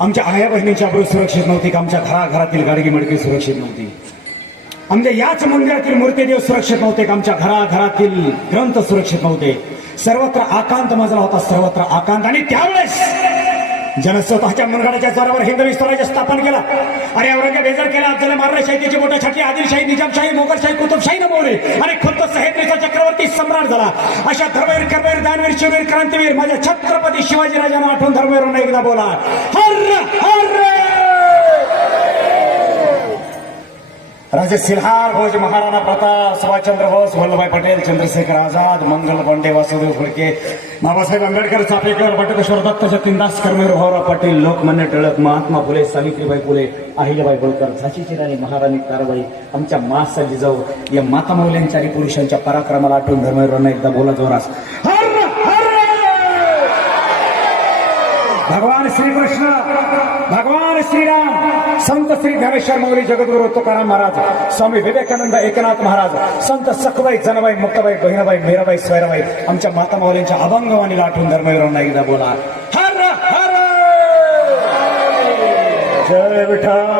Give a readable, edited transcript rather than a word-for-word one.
आमच्या आया बहिणीची अब्रू सुरक्षित नव्हती का? आमच्या घराघरातील गाडगी मडकी सुरक्षित नव्हती? आमच्या याच मंदिरातील मूर्तीदेव सुरक्षित नव्हते का? आमच्या घराघरातील ग्रंथ सुरक्षित नव्हते? सर्वत्र आकांत माजला होता, सर्वत्र आकांत. आणि त्यावेळेस ज्यानं स्वतःच्या मुनगाडाच्या जोरावर हिंदवी स्वराज्य स्थापन केला. अरे औरंगजेब बेजार केला, अफजल मारले, शाहीची मोठा छाटी, आदिलशाही, निजामशाही, मोगलशाही, कुतुबशाही नमवले आणि खुद्द सह्याद्रीचा चक्रवर्ती सम्राट झाला. अशा धर्मवीर, कर्मवीर, दानवीर, शिववीर, क्रांतीवीर माझ्या छत्रपती शिवाजी राजांना आठवून धर्मवीरांना एकदा बोला, हर हर. राजे सिल्हार भोज, महाराणा प्रताप, सुभाषचंद्र बोस, वल्लभभाई पटेल, चंद्रशेखर आझाद, मंगल पांडे, वासुदेव फडके, बाबासाहेब आंबेडकर, चापेकर, बटकेश्वर दत्त, जतीनदास, कर्मवीर भाऊराव पाटील, लोकमान्य टिळक, महात्मा फुले, सावित्रीबाई फुले, अहिल्याबाई होळकर, झाशीची राणी महाराणी ताराबाई, आमच्या मासा जिजाऊ या माता मौल्यांच्या आणि पुरुषांच्या पराक्रमाला आठवून धर्मवीरांना एकदा बोला जोरास, हर हर. भगवान श्रीकृष्ण, भगवान श्रीराम, संत श्री ज्ञानेश्वर माऊली, जगद्गुरु तुकाराम महाराज, स्वामी विवेकानंद, एकनाथ महाराज, संत सखबाई, जनाबाई, मुक्ताबाई, बहिणाबाई, मीराबाई, स्वैराबाई, आमच्या माता माऊलींच्या अभंगवाणीला आठवून धर्मवीरांना एकदा बोला, हर हर. जय विठ्ठल.